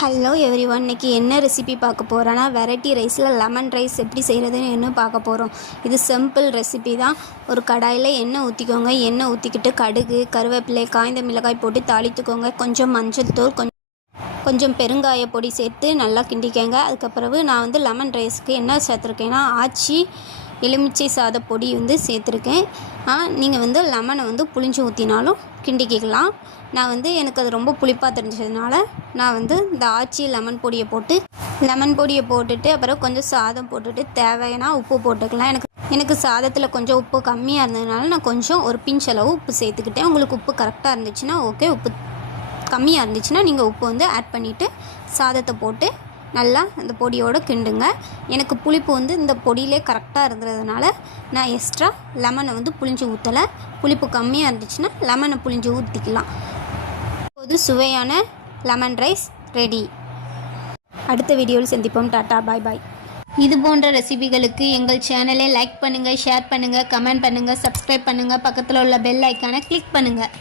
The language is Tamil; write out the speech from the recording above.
ஹலோ எவ்ரிவன், இன்றைக்கி என்ன ரெசிபி பார்க்க போகிறோன்னா வெரைட்டி ரைஸில் லெமன் ரைஸ் எப்படி செய்கிறதுன்னு என்ன பார்க்க போகிறோம். இது சிம்பிள் ரெசிபி தான். ஒரு கடாயில் எண்ணெய் ஊற்றிக்கோங்க. எண்ணெய் ஊற்றிக்கிட்டு கடுகு, கருவேப்பிலை, காய்ந்த மிளகாய் போட்டு தாளித்துக்கோங்க. கொஞ்சம் மஞ்சள் தூள், கொஞ்சம் பெருங்காய பொடி சேர்த்து நல்லா கிண்டிக்கங்க. அதுக்கப்புறம் நான் லெமன் ரைஸ்க்கு என்ன சேர்த்துருக்கேன்னா ஆச்சி எலுமிச்சை சாத பொடி சேர்த்துருக்கேன். நீங்கள் லெமனை புளிஞ்சு ஊற்றினாலும் கிண்டிக்கலாம். நான் எனக்கு அது ரொம்ப புளிப்பாக தெரிஞ்சதுனால நான் இந்த ஆச்சி லெமன் பொடியை போட்டுட்டு அப்புறம் கொஞ்சம் சாதம் போட்டுட்டு தேவையான உப்பு போட்டுக்கலாம். எனக்கு சாதத்தில் கொஞ்சம் உப்பு கம்மியாக இருந்ததுனால நான் கொஞ்சம் ஒரு பிஞ்ச் அளவு உப்பு சேர்த்துக்கிட்டேன். உங்களுக்கு உப்பு கரெக்டாக இருந்துச்சுன்னா ஓகே, உப்பு கம்மியாக இருந்துச்சுன்னா நீங்கள் உப்பு ஆட் பண்ணிவிட்டு சாதத்தை போட்டு நல்லா அந்த பொடியோடு கிண்டுங்க. எனக்கு புளிப்பு இந்த பொடியிலே கரெக்டாக இருந்ததுனால நான் எக்ஸ்ட்ரா லெமனை புளிஞ்சு ஊற்றலை. புளிப்பு கம்மியாக இருந்துச்சுன்னா லெமனை புளிஞ்சு ஊற்றிக்கலாம். இப்போது சுவையான லெமன் ரைஸ் ரெடி. அடுத்த வீடியோவில் சந்திப்போம். டாட்டா, பாய் பாய். இது போன்ற ரெசிபிகளுக்கு எங்கள் சேனலை லைக் பண்ணுங்கள், ஷேர் பண்ணுங்கள், கமெண்ட் பண்ணுங்கள், சப்ஸ்கிரைப் பண்ணுங்கள். பக்கத்தில் உள்ள பெல் ஐக்கானை கிளிக் பண்ணுங்கள்.